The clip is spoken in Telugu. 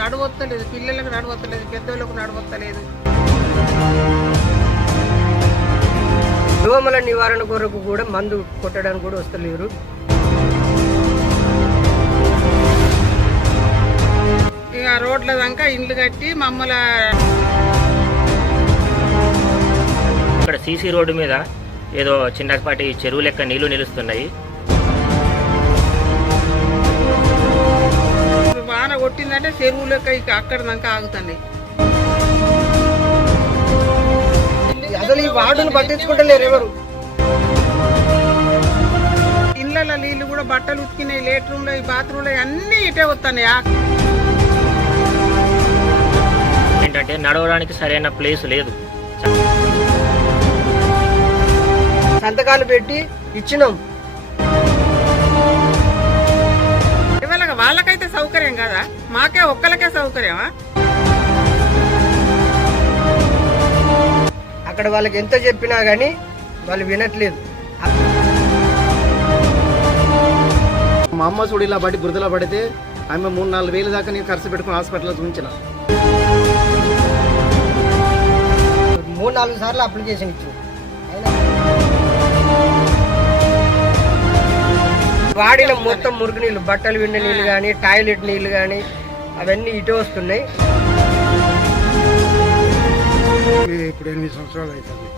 నడవత్తలేదు, పిల్లలకు నడవత్తలేదు, పెద్దోళ్ళకు నడవత్తలేదు. దోమల నివారణ కొరకు కూడా మందు కొట్టడానికి కూడా వస్తలేరు. ఇక రోడ్ల దాకా ఇండ్లు కట్టి మమ్మల ఇక్కడ సీసీ రోడ్డు మీద ఏదో చిన్నపాటి చెరువు లెక్క నీళ్లు నిలుస్తున్నాయి. వాన కొట్టిందంటే చెరువు లెక్క ఇక అక్కడ దాకా ఆగుతుంది. అసలు ఈ వార్డును పట్టించుకుంటలేరు ఎవరు. ఇళ్ళ నీళ్లు కూడా బట్టలు ఉతికినాయి, లేట్రూమ్లో ఈ బాత్రూంలో అన్నీ ఇటే వస్తున్నాయి. ఏంటంటే నడవడానికి సరైన ప్లేస్ లేదు. సంతకాలు పెట్టి ఇచ్చినాం. ఇవాళ వాళ్ళకైతే సౌకర్యం కదా, మాకే ఒక్కలకే సౌకర్యమా? అక్కడ వాళ్ళకి ఎంత చెప్పినా కానీ వాళ్ళు వినట్లేదు. మా అమ్మ చూడు ఇలా పడి బురదలో పడితే ఆమె 3-4 వేలు దాకా నేను ఖర్చు పెట్టుకుని హాస్పిటల్లో చూపించిన. 3-4 సార్లు అప్లికేషన్ ఇచ్చాం. వాడిన మొత్తం మురికి నీళ్ళు, బట్టలు విండే నీళ్ళు కానీ, టాయిలెట్ నీళ్ళు కానీ అవన్నీ ఇటు వస్తున్నాయి. ఇప్పుడు 8 సంవత్సరాలు అవుతుంది.